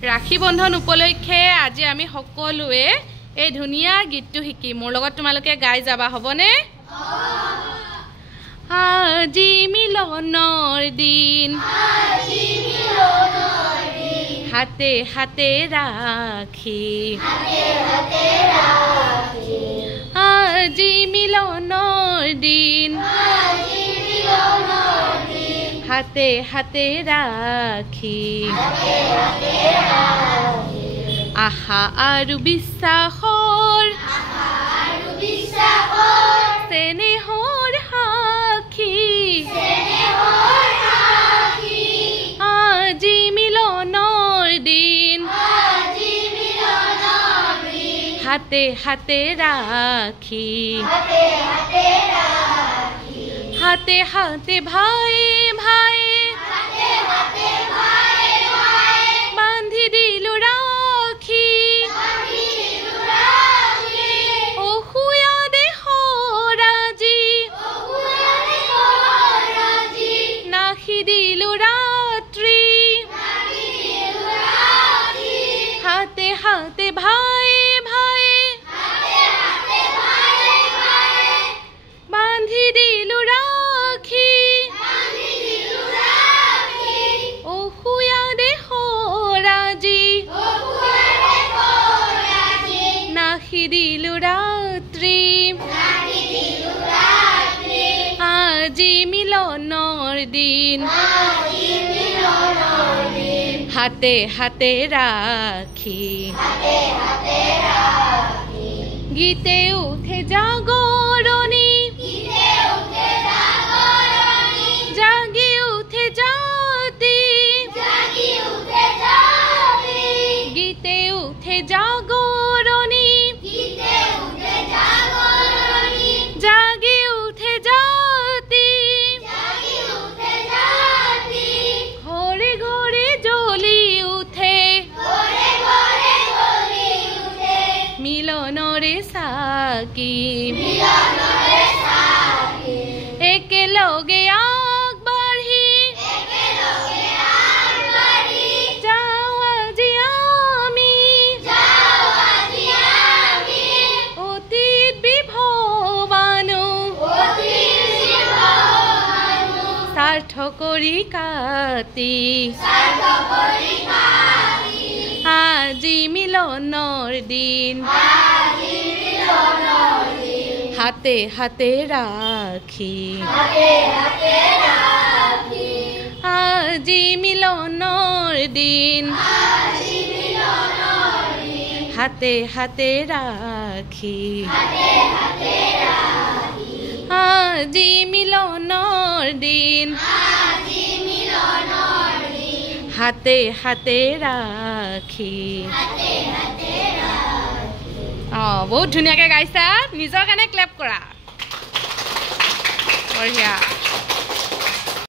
राखी बंधन उपलक्षे आज आमी सकलोए ए धुनिया गीतटो शिकी मोर लगत तुमालोके गाई जाबा हबने আজি মিলনৰ দিন হাতে হাতে ৰাখি আজি মিলনৰ দিন হাতে হাতে ৰাখি আশা আৰু বিশ্বাসৰ স্নেহৰ সাক্ষী আজি মিলনৰ দিন হাতে হাতে ৰাখি হাতে হাতে ভাই ভাই বান্ধি দিলো ৰাখি অহুয়া দেহৰ আজি নাখি দিলো ৰাত্ৰি হাতে হাতে ভাই ভাই বান্ধি দিলো ৰাখি অহুয়া দেহৰ আজি নাখি দিলো ৰাত্ৰি আজি মিলনৰ দিন হাতে হাতে ৰাখি গীতে উঠে জাগৰণি জাগি উঠে জাতি গীতে উঠে জাগৰণি জাগি উঠে জাতি ঘৰে ঘৰে জ্বলি উঠে মিলনৰে চাকি একেলগে আগবাঢ়ি যাওঁ আজি আমি অতীত বিভৱানো স্বাৰ্থ কৰি কাটি আজি মিলনৰ দিন হাতে হাতে ৰাখি আজি মিলনৰ দিন হাতে হাতে ৰাখি আজি মিলনৰ দিন হাতে হাতে ৰাখি বহুত ধুনীয়াকৈ গাইছা নিজৰ কাৰণে ক্লেপ কৰা বঢ়িয়া।